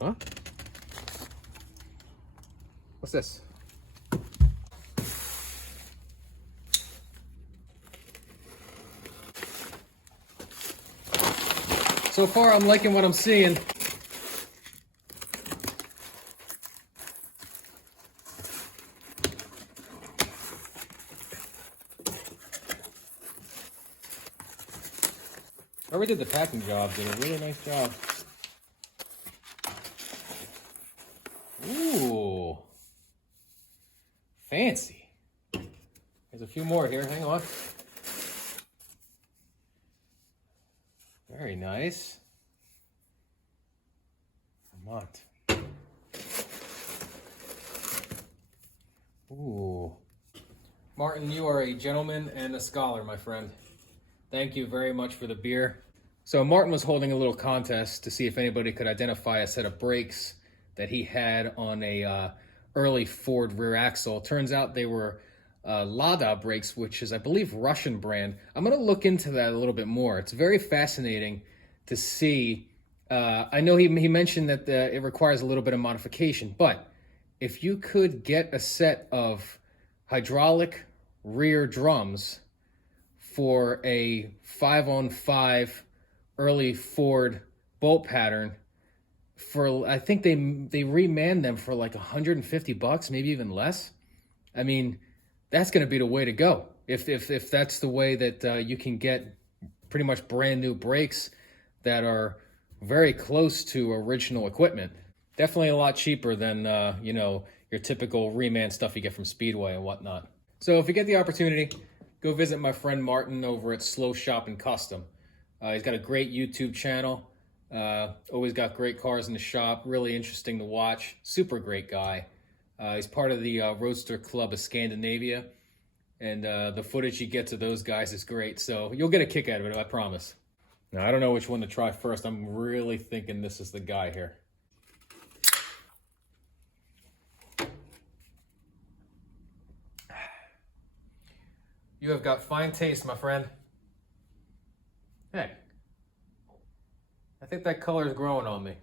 Huh? What's this? So far, I'm liking what I'm seeing. Whoever did the packing job did a really nice job. Ooh. Fancy. There's a few more here. Hang on. Very nice. Vermont. Ooh. Martin, you are a gentleman and a scholar, my friend. Thank you very much for the beer. So Martin was holding a little contest to see if anybody could identify a set of brakes that he had on a early Ford rear axle. Turns out they were Lada brakes, which is, I believe, Russian brand. I'm going to look into that a little bit more. It's very fascinating to see. I know he mentioned that it requires a little bit of modification, but if you could get a set of hydraulic rear drums for a 5-on-5 early Ford bolt pattern, for I think they remanned them for like $150, maybe even less. I mean, that's going to be the way to go. If that's the way that you can get pretty much brand new brakes that are very close to original equipment. Definitely a lot cheaper than you know, your typical reman stuff you get from Speedway and whatnot. So if you get the opportunity, go visit my friend Martin over at Slowshop and Custom. He's got a great YouTube channel. Always got great cars in the shop. Really interesting to watch. Super great guy. He's part of the Roadster Club of Scandinavia. And the footage you get to those guys is great. So you'll get a kick out of it, I promise. Now, I don't know which one to try first. I'm really thinking this is the guy here. You have got fine taste, my friend. Hey, I think that color is growing on me.